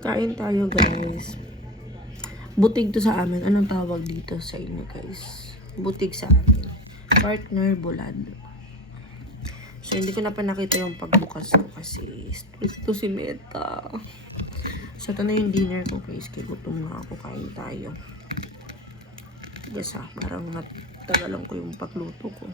Kain tayo, guys. Butig to sa amin. Anong tawag dito sa inyo, guys? Butig sa amin. Partner bulad. So, hindi ko na pa nakita yung pagbukas ko kasi ito si Meta. So, ito na yung dinner ko, guys. Kaya gutom na ako. Kain tayo. Yes, ha. Parang natagalan ko yung pagluto ko.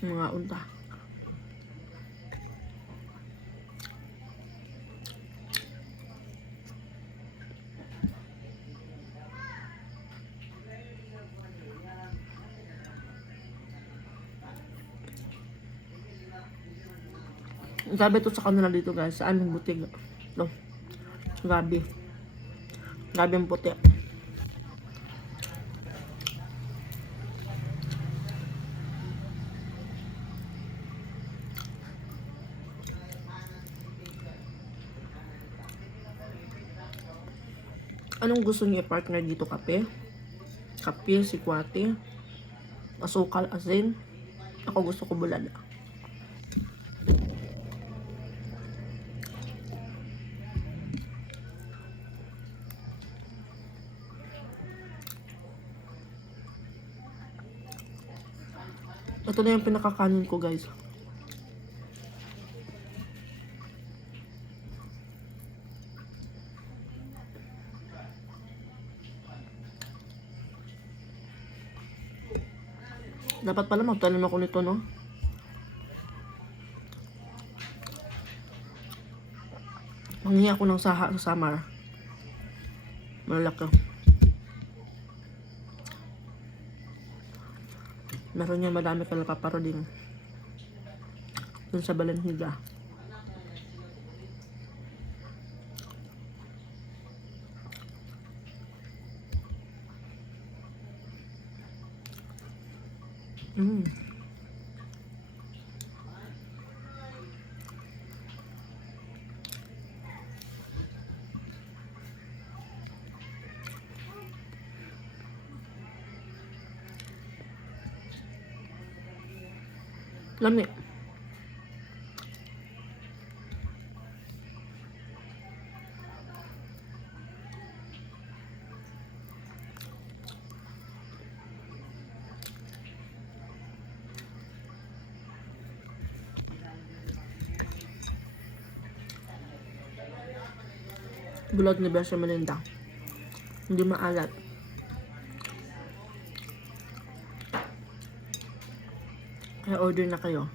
Mga unta. Sabi to sa kanila dito, guys, sa aming butig. Ito. Gabi. Gabi ang puti. Anong gusto niyo partner dito? Kape? Kape, sikwate, asukal, asin. Ako gusto ko bulad. Ito na yung pinakakanin ko, guys. Dapat pala magtanim ako nito, no? Manghiya ako ng saha sa summer. Malaki. Meron niya madami ka napaparoding. Dun sa Balanhiga. Lami. Bulad ni Besha Melinda. Hindi maalat. Kaya order na kayo.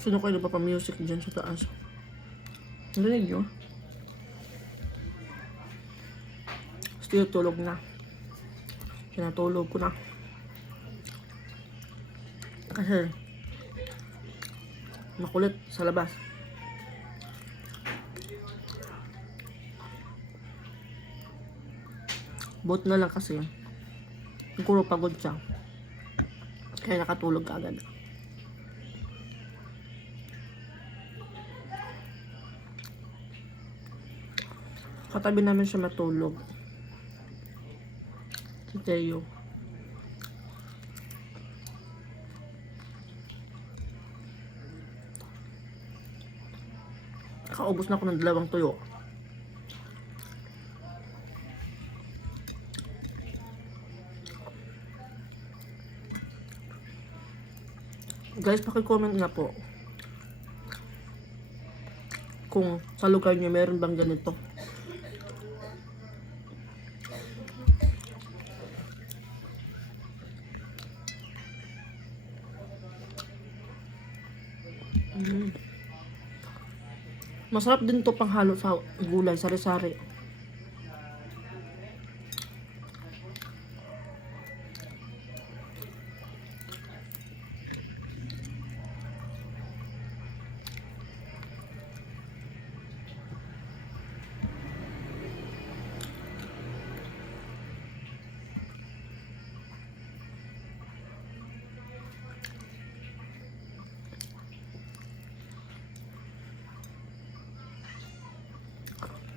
Sino kayo nagpapa-music dyan sa taas? Narinig nyo? Still tulog na. Pinatulog ko na. Kasi makulit sa labas. Buot na lang kasi siguro pagod siya. Kaya nakatulog agad. Katabi namin siya matulog. Si Teo. Kaubos na ako ng 2 tuyo. Guys, paki-comment nga po kung sa lugar niyo meron bang ganito. Masarap din to panghalo sa gulay, sari-sari.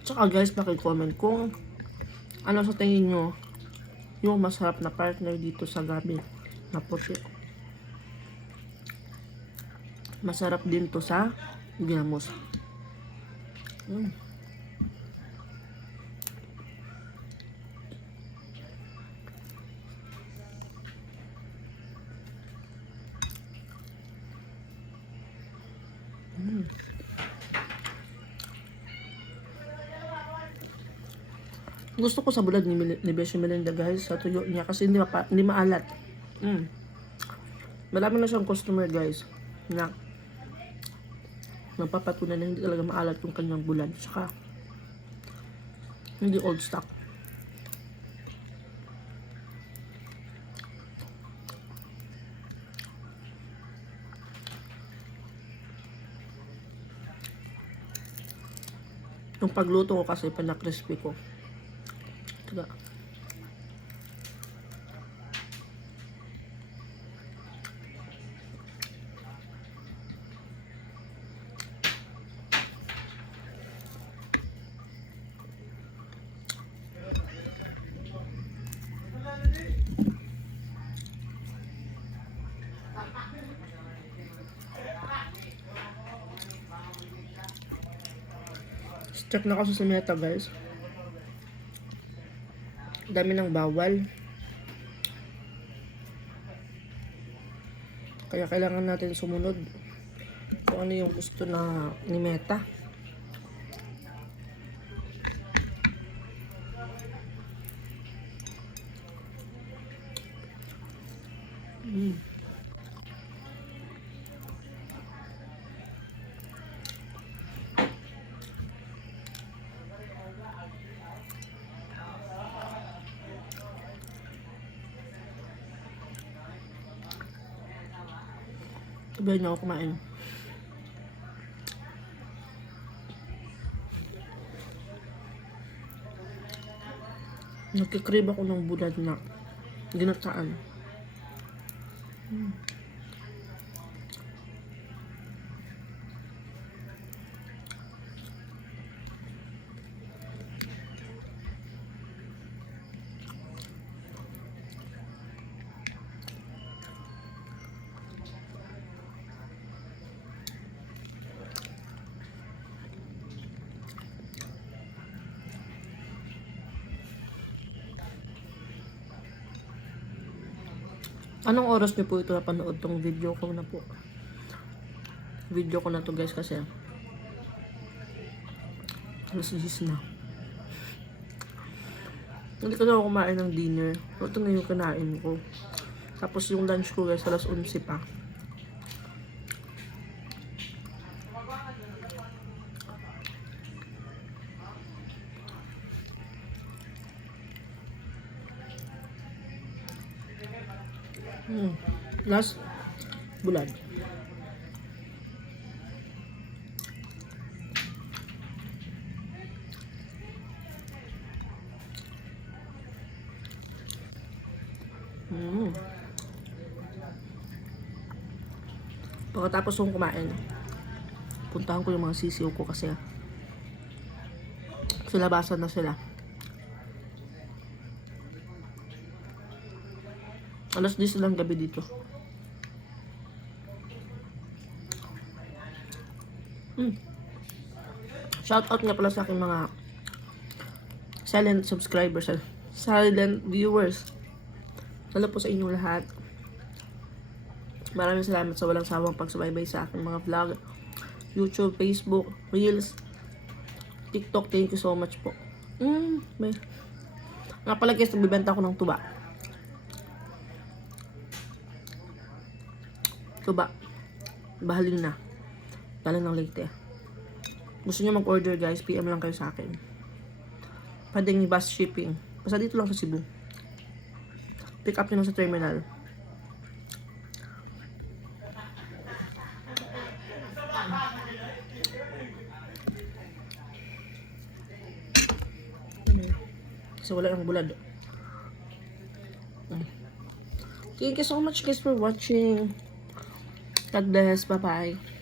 Tsaka guys, paki-comment kung ano sa tingin nyo yung masarap na partner dito sa gabi na puti. Masarap din to sa ginamos. Gusto ko sa bulad ni Beshi Melinda guys, sa tuyo niya kasi hindi maalat. Marami na siyang customer guys na nagpapatunay na hindi talaga maalat yung kanyang bulad. Saka hindi old stock. Yung pagluto ko kasi pana-crispy ko. Tiga. Check na kasi sa meta guys. Dami ng bawal. Kaya kailangan natin sumunod kung ano yung gusto na ni Meta. Sabay na ako kumain. Nagkikrib ako ng bulad na ginataan. Anong oras niyo po ito napanood tong video ko na po? Video ko na to guys kasi alas 10 na. Hindi ko na ako kumain ng dinner. Ito na yung kinain ko. Tapos yung lunch ko guys alas 11 pa. Last bulad. Pagkatapos kong kumain, puntahan ko yung mga sisiw ko kasi sa labasan na sila. Alas 10 lang gabi dito. Shout out nga pala sa aking mga silent subscribers, silent viewers. Hello po sa inyong lahat. Maraming salamat sa walang sawang pagsubaybay sa aking mga vlog, YouTube, Facebook, Reels, TikTok. Thank you so much po. Nga pala guys, nagbibenta ako ng tuba. Tuba. Bahalin na. Galing ng Leyte. Gusto niyo mag-order guys, PM lang kayo sa akin. Pwedeng bus shipping. Basta dito lang sa Cebu. Pick up nyo lang sa terminal. Kasi wala ng bulad. Thank you so much guys for watching. God bless. Bye-bye.